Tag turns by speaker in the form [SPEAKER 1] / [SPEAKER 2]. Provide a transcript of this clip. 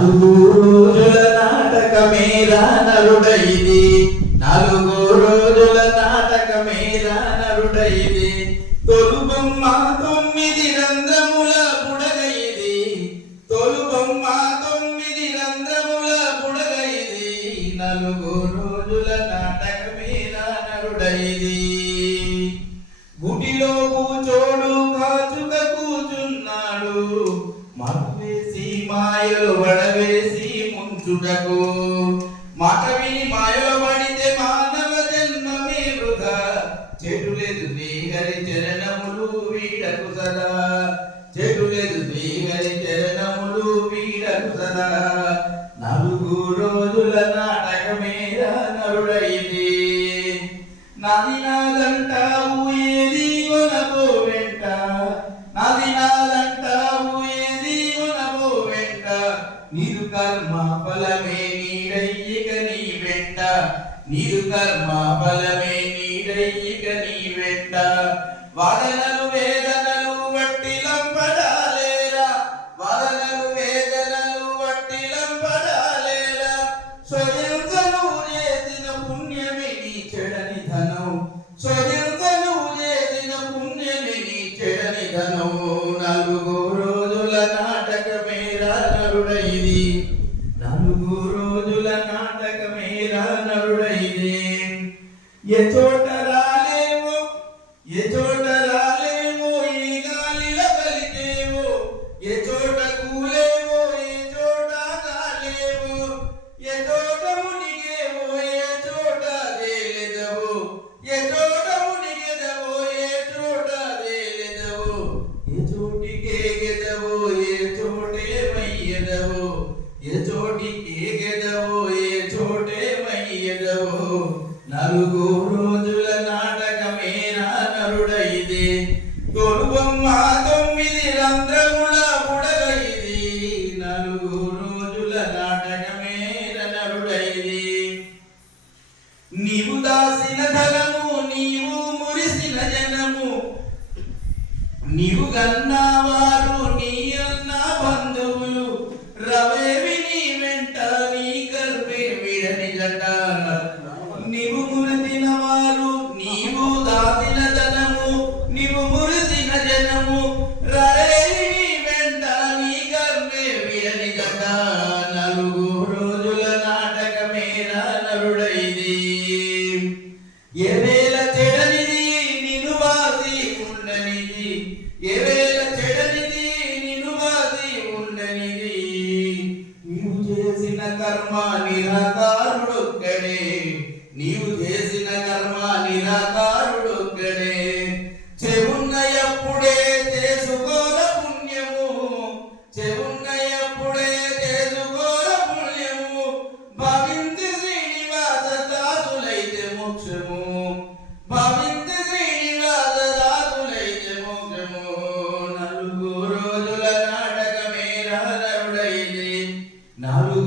[SPEAKER 1] నాలుగు రోజుల నాటకమేరా నరుడ ఇది నాలుగు రోజుల నాటకమేరా నరుడ ఇది తొలుబొమ్మ తొమ్మిది రంధ్రముల బుడగైది. తొలుబొమ్మ తొమ్మిది రంధ్రముల బుడగైది. నలుగు రోజుల నాటకమేరా నరుడ గుడిలో కూచోడు కాచుక కూచున్నాడు. మరవేసి మాయలు వడవేసి ముంచుటకు. మాట విని మాయలు పడితే మానవ జన్మమే వృధా. చెడు లేదు శ్రీహరి చరణములు వీడకు సదా. చెడు లేదు శ్రీహరి చరణములు వీడకు సదా. నలుగు రోజుల నాటకమేరా నరుడైది నాది నాదంటావు వెంట. నీరు కర్మ ఫలమే నీడయ్యిక నీ వెంట. వాదనలు వేదనలు వట్టి లంపడాలేరా? వాదనలు వేదనలు వట్టి లంపడాలేరా? స్వయంతను చేసిన పుణ్యమే నీ చెడని ధనం స్వయంతను చేసిన పుణ్యమే నీ చెడని ధనం నాలుగు రోజుల నాటకమేరా నరుడ నాలుగు రోజుల నాటక ఏ చోట రాలేవో ఏ ఈ గాలిలో కలిగేవో ఏ చోట కూలేవో ఏ చోట కాలేవో ఏ చోట మునిగేవో ఏ చోట తేలెదవో ఏ చోట ఏ చోటే మయ్యెదవో ఏ చోటికి ఏ చోటే మయ్యెదవో నలుగు రోజుల నాటకమేనా నరుడ ఇది తొమ్మిది రంధ్రముల బుడగ నలుగు రోజుల నాటకమేన నరుడైది నీవు దాసిన ధనము నీవు మురిసిన జనము నీవు గన్నా నరుడైది ఏవేళ చెడనిది నిను బాసి ఉండనిది. ఏవేళ చెడనిది నిను బాసి ఉండనిది. నీవు చేసిన కర్మ నిరాకారుడొక్కడే. నీవు చేసిన కర్మ నిరాకారుడొక్కడే. చెవున్నయప్పుడే Nah, lalu